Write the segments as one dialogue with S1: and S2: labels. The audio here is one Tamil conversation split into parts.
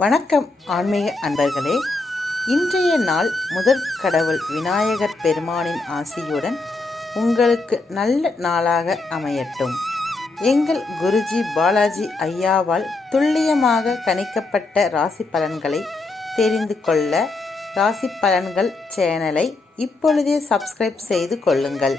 S1: வணக்கம் ஆன்மீக அன்பர்களே. இன்றைய நாள் முதற் கடவுள் விநாயகர் பெருமானின் ஆசியுடன் உங்களுக்கு நல்ல நாளாக அமையட்டும். எங்கள் குருஜி பாலாஜி ஐயாவால் துல்லியமாக கணிக்கப்பட்ட ராசி பலன்களை தெரிந்து கொள்ள ராசி பலன்கள் சேனலை இப்பொழுதே சப்ஸ்கிரைப் செய்து கொள்ளுங்கள்.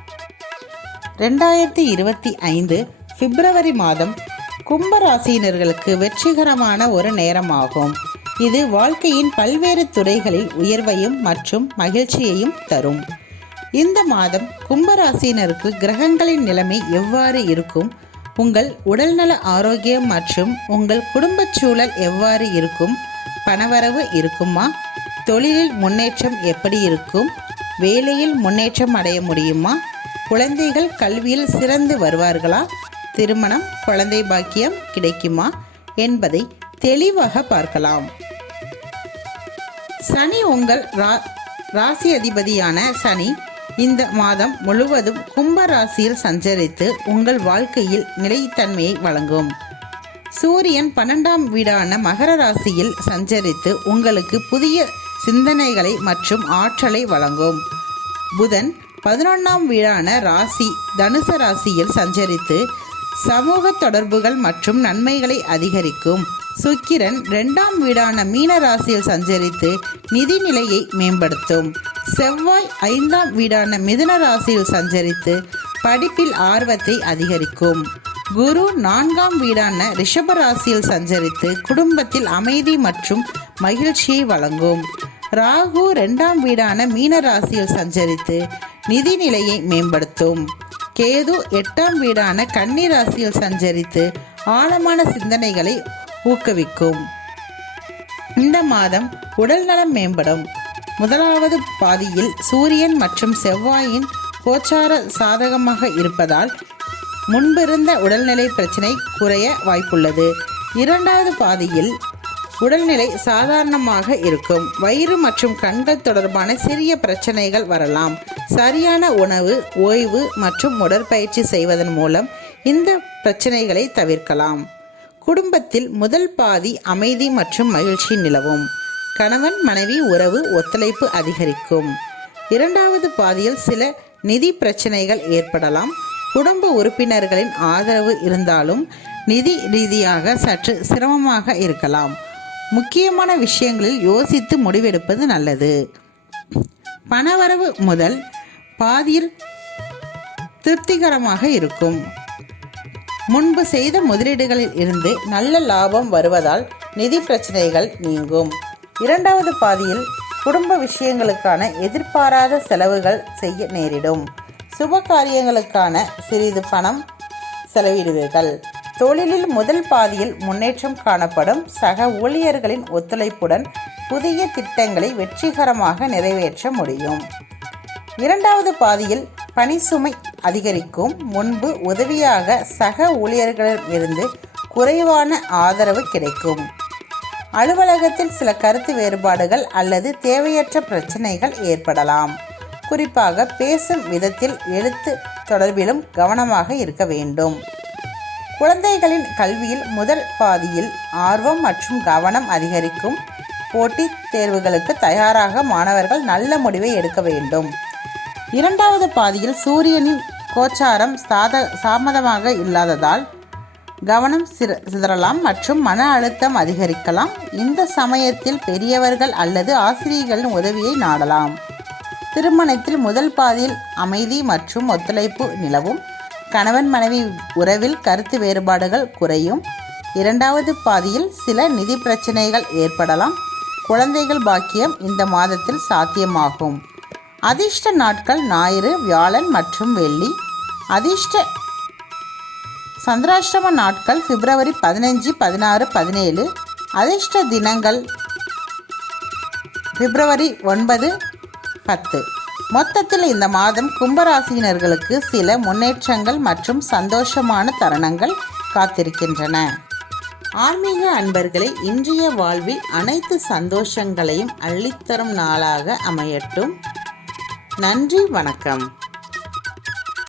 S1: ரெண்டாயிரத்தி இருபத்தி ஐந்து பிப்ரவரி மாதம் கும்பராசியினர்களுக்கு வெற்றிகரமான ஒரு நேரமாகும். இது வாழ்க்கையின் பல்வேறு துறைகளில் உயர்வையும் மற்றும் மகிழ்ச்சியையும் தரும். இந்த மாதம் கும்பராசியினருக்கு கிரகங்களின் நிலைமை எவ்வாறு இருக்கும்? உங்கள் உடல்நல ஆரோக்கியம் மற்றும் உங்கள் குடும்பச் சூழல் எவ்வாறு இருக்கும்? பணவரவு இருக்குமா? தொழிலில் முன்னேற்றம் எப்படி இருக்கும்? வேலையில் முன்னேற்றம் அடைய முடியுமா? குழந்தைகள் கல்வியில் சிறந்து வருவார்களா? திருமணம் குழந்தை பாக்கியம் கிடைக்குமா? என்பதை தெளிவாக பார்க்கலாம். சனி உங்கள் ரா ராசி அதிபதியான சனி இந்த மாதம் முழுவதும் கும்ப ராசியில் சஞ்சரித்து உங்கள் வாழ்க்கையில் நிலைத்தன்மையை வழங்கும். சூரியன் பன்னெண்டாம் வீடான மகர ராசியில் சஞ்சரித்து உங்களுக்கு புதிய சிந்தனைகளை மற்றும் ஆற்றலை வழங்கும். புதன் பதினொன்றாம் வீடான ராசி தனுச ராசியில் சஞ்சரித்து சமூக தொடர்புகள் மற்றும் நன்மைகளை அதிகரிக்கும். சுக்கிரன் ரெண்டாம் வீடான மீன ராசியில் சஞ்சரித்து நிதி நிலையை மேம்படுத்தும். செவ்வாய் ஐந்தாம் வீடான மிதுன ராசியில் சஞ்சரித்து படிப்பில் ஆர்வத்தை அதிகரிக்கும். குரு நான்காம் வீடான ரிஷப ராசியில் சஞ்சரித்து குடும்பத்தில் அமைதி மற்றும் மகிழ்ச்சியை வழங்கும். ராகு ரெண்டாம் வீடான மீன ராசியில் சஞ்சரித்து நிதி நிலையை மேம்படுத்தும். கேது எட்டாம் வீடான கன்னி ராசியில் சஞ்சரித்து ஆழமான சிந்தனைகளை ஊக்குவிக்கும். இந்த மாதம் உடல் நலம் மேம்படும். முதலாவது பாதியில் சூரியன் மற்றும் செவ்வாயின் கோச்சார சாதகமாக இருப்பதால் முன்பிருந்த உடல்நிலை பிரச்சனை குறைய வாய்ப்புள்ளது. இரண்டாவது பாதியில் உடல்நிலை சாதாரணமாக இருக்கும். வயிறு மற்றும் கண்கள் தொடர்பான சிறிய பிரச்சனைகள் வரலாம். சரியான உணவு ஓய்வு மற்றும் உடற்பயிற்சி செய்வதன் மூலம் இந்த பிரச்சனைகளை தவிர்க்கலாம். குடும்பத்தில் முதல் பாதி அமைதி மற்றும் மகிழ்ச்சி நிலவும். கணவன் மனைவி உறவு ஒத்துழைப்பு அதிகரிக்கும். இரண்டாவது பாதியில் சில நிதி பிரச்சனைகள் ஏற்படலாம். குடும்ப உறுப்பினர்களின் ஆதரவு இருந்தாலும் நிதி ரீதியாக சற்று சிரமமாக இருக்கலாம். முக்கியமான விஷயங்களில் யோசித்து முடிவெடுப்பது நல்லது. பணவரவு முதல் பாதியில் திருப்திகரமாக இருக்கும். முன்பு செய்த முதலீடுகளில் இருந்து நல்ல லாபம் வருவதால் நிதி பிரச்சனைகள் நீங்கும். இரண்டாவது பாதியில் குடும்ப விஷயங்களுக்கான எதிர்பாராத செலவுகள் செய்ய நேரிடும். சுப காரியங்களுக்கான சிறிது பணம் செலவிடுவீர்கள். தொழிலில் முதல் பாதியில் முன்னேற்றம் காணப்படும் சக ஊழியர்களின் ஒத்துழைப்புடன் புதிய திட்டங்களை வெற்றிகரமாக நிறைவேற்ற முடியும். இரண்டாவது பாதியில் பணி சுமை அதிகரிக்கும் முன்பு உதவியாக சக ஊழியர்களிடமிருந்து குறைவான ஆதரவு கிடைக்கும். அலுவலகத்தில் சில கருத்து வேறுபாடுகள் அல்லது தேவையற்ற பிரச்சனைகள் ஏற்படலாம். குறிப்பாக பேசும் விதத்தில் எழுத்து தொடர்பிலும் கவனமாக இருக்க வேண்டும். குழந்தைகளின் கல்வியில் முதல் பாதியில் ஆர்வம் மற்றும் கவனம் அதிகரிக்கும் போட்டித் தேர்வுகளுக்கு தயாராக மாணவர்கள் நல்ல முடிவை எடுக்க வேண்டும். இரண்டாவது பாதியில் சூரியனின் கோச்சாரம் சாத தாமதமாக இல்லாததால் கவனம் சிற சிதறலாம் மற்றும் மன அழுத்தம் அதிகரிக்கலாம். இந்த சமயத்தில் பெரியவர்கள் அல்லது ஆசிரியர்களின் உதவியை நாடலாம். திருமணத்தில் முதல் பாதியில் அமைதி மற்றும் ஒத்துழைப்பு நிலவும். கணவன் மனைவி உறவில் கருத்து வேறுபாடுகள் குறையும். இரண்டாவது பாதியில் சில நிதி பிரச்சனைகள் ஏற்படலாம். குழந்தைகள் பாக்கியம் இந்த மாதத்தில் சாத்தியமாகும். அதிர்ஷ்ட நாட்கள் ஞாயிறு வியாழன் மற்றும் வெள்ளி. அதிர்ஷ்ட சந்திராஷ்டம நாட்கள் பிப்ரவரி பதினஞ்சு பதினாறு பதினேழு. அதிர்ஷ்ட தினங்கள் பிப்ரவரி ஒன்பது பத்து. மொத்தத்தில் இந்த மாதம் கும்பராசியினர்களுக்கு சில முன்னேற்றங்கள் மற்றும் சந்தோஷமான தருணங்கள் காத்திருக்கின்றன. ஆன்மீக அன்பர்களை இன்றைய வாழ்வில் அனைத்து சந்தோஷங்களையும் அள்ளித்தரும் நாளாக அமையட்டும். நன்றி வணக்கம்.